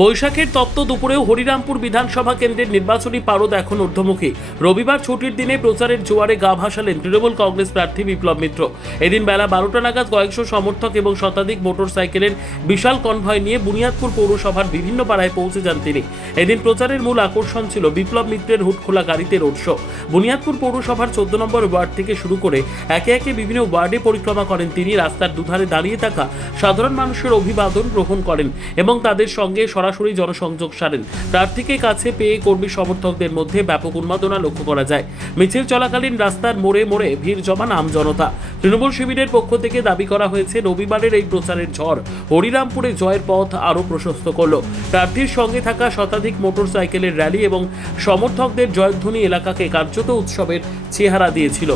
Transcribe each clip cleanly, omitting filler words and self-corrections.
বৈশাখের তপ্ত দুপুরেও হরিরামপুর বিধানসভা কেন্দ্রের নির্বাচনী পারদ এখন ঊর্ধ্বমুখী। রবিবার ছুটির দিনে প্রচারের জোয়ারে গা ভাসালেন তৃণমূল কংগ্রেস প্রার্থী বিপ্লব মিত্র। এদিন বেলা 12টা নাগাদ কয়েকশো সমর্থক এবং শতাধিক মোটরসাইকেলের বিশাল কনভয় নিয়ে বুনিয়াদপুর পৌরসভার বিভিন্ন পাড়ায় পৌঁছে যান তিনি। এদিন প্রচারের মূল আকর্ষণ ছিল বিপ্লব মিত্রের হুটখোলা গাড়িতে রোড শো। বুনিয়াদপুর পৌরসভার 14 নম্বর ওয়ার্ড থেকে শুরু করে একে একে বিভিন্ন ওয়ার্ডে পরিক্রমা করেন তিনি। রাস্তার দুধারে দাঁড়িয়ে থাকা সাধারণ মানুষের অভিবাদন গ্রহণ করেন এবং তাদের সঙ্গে সরাসরি জনসংযোগ সারেন। প্রার্থীকে কাছে পেয়ে কর্মী সমর্থকদের মধ্যে ব্যাপক উন্মাদনা লক্ষ্য করা যায়। মিছিল চলাকালীন রাস্তার মোড়ে মোড়ে ভিড় জমান আমজনতা। তৃণমূল শিবিরের পক্ষ থেকে দাবি করা হয়েছে, রবিবারের এই প্রচারের ঝড় হরিরামপুরে জয়ের পথ আরও প্রশস্ত করল। প্রার্থীর সঙ্গে থাকা শতাধিক মোটরসাইকেলের র্যালি এবং সমর্থকদের জয়ধ্বনি এলাকাকে কার্যত উৎসবের চেহারা দিয়েছিল।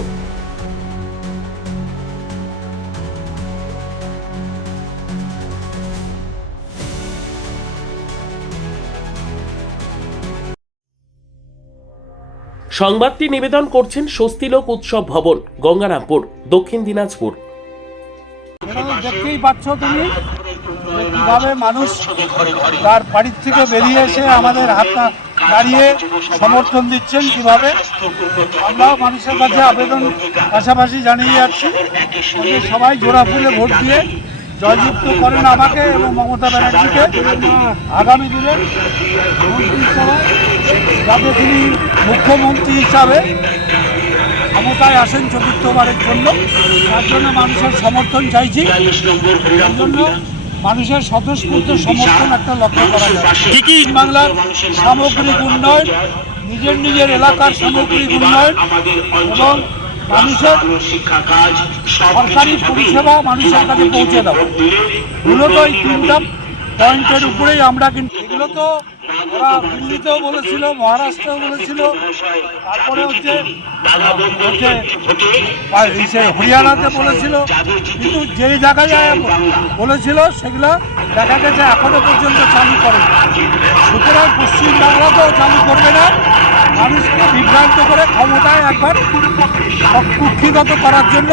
সংবাদটি নিবেদন করছেন স্বস্তিলোক উৎসব ভবন, গঙ্গারামপুর, দক্ষিণ দিনাজপুর। দেখতেই পাচ্ছ তুমি কিভাবে মানুষ তার বাড়ির থেকে বেরিয়ে এসে আমাদের হাতটা দাঁড়িয়ে সমর্থন দিচ্ছেন। কিভাবে আমরাও মানুষের কাছে আবেদন পাশাপাশি জানিয়ে যাচ্ছি, সবাই জোড়া ফুলে ভোট দিয়ে জয়যুক্ত করেন আমাকে এবং মমতা ব্যানার্জিকে। আগামী দিনে যাতে তিনি মুখ্যমন্ত্রী হিসাবে ক্ষমতায় আসেন চতুর্থবারের জন্য, তার জন্য মানুষের সমর্থন চাইছি। তার জন্য মানুষের স্বতঃস্ফূর্ত সমর্থন একটা লক্ষ্য করা যায়। বাংলার সামগ্রিক উন্নয়ন, নিজের এলাকার সামগ্রিক উন্নয়ন এবং মানুষের সরকারি পরিষেবা মানুষের কাছে পৌঁছে দেওয়া, মূলত এই তিনটা পয়েন্টের উপরেই আমরা। কিন্তু এগুলো তো ওরা দিল্লিতেও বলেছিল, মহারাষ্ট্রেও বলেছিল, তারপরে হচ্ছে হরিয়ানাতে বলেছিল, কিন্তু যেই জায়গায় বলেছিল সেগুলো দেখা গেছে এখনো পর্যন্ত চালু করে। সুতরাং পশ্চিমবাংলাতেও চালু করবে না। মানুষকে বিভ্রান্ত করে ক্ষমতায় একবার কুক্ষিগত করার জন্য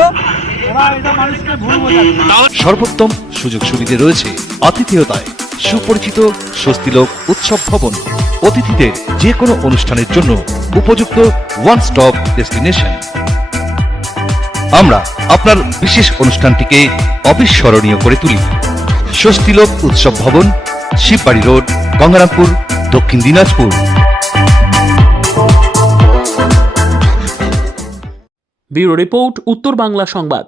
ওরা এটা মানুষকে ভুল বোঝাচ্ছে। সর্বোত্তম সুযোগ সুবিধা রয়েছে আতিথেয়তায়। সুপরিচিত স্বস্তিলোক উৎসব ভবন, অতিথিদের যে কোনো অনুষ্ঠানের জন্য উপযুক্ত ওয়ান স্টপ ডেস্টিনেশন। আমরা আপনার বিশেষ অনুষ্ঠানটিকে অবিস্মরণীয় করে তুলি। স্বস্তিলোক উৎসব ভবন, শিববাড়ি রোড, গঙ্গারামপুর, দক্ষিণ দিনাজপুর। ব্যুরো রিপোর্ট, উত্তর বাংলা সংবাদ।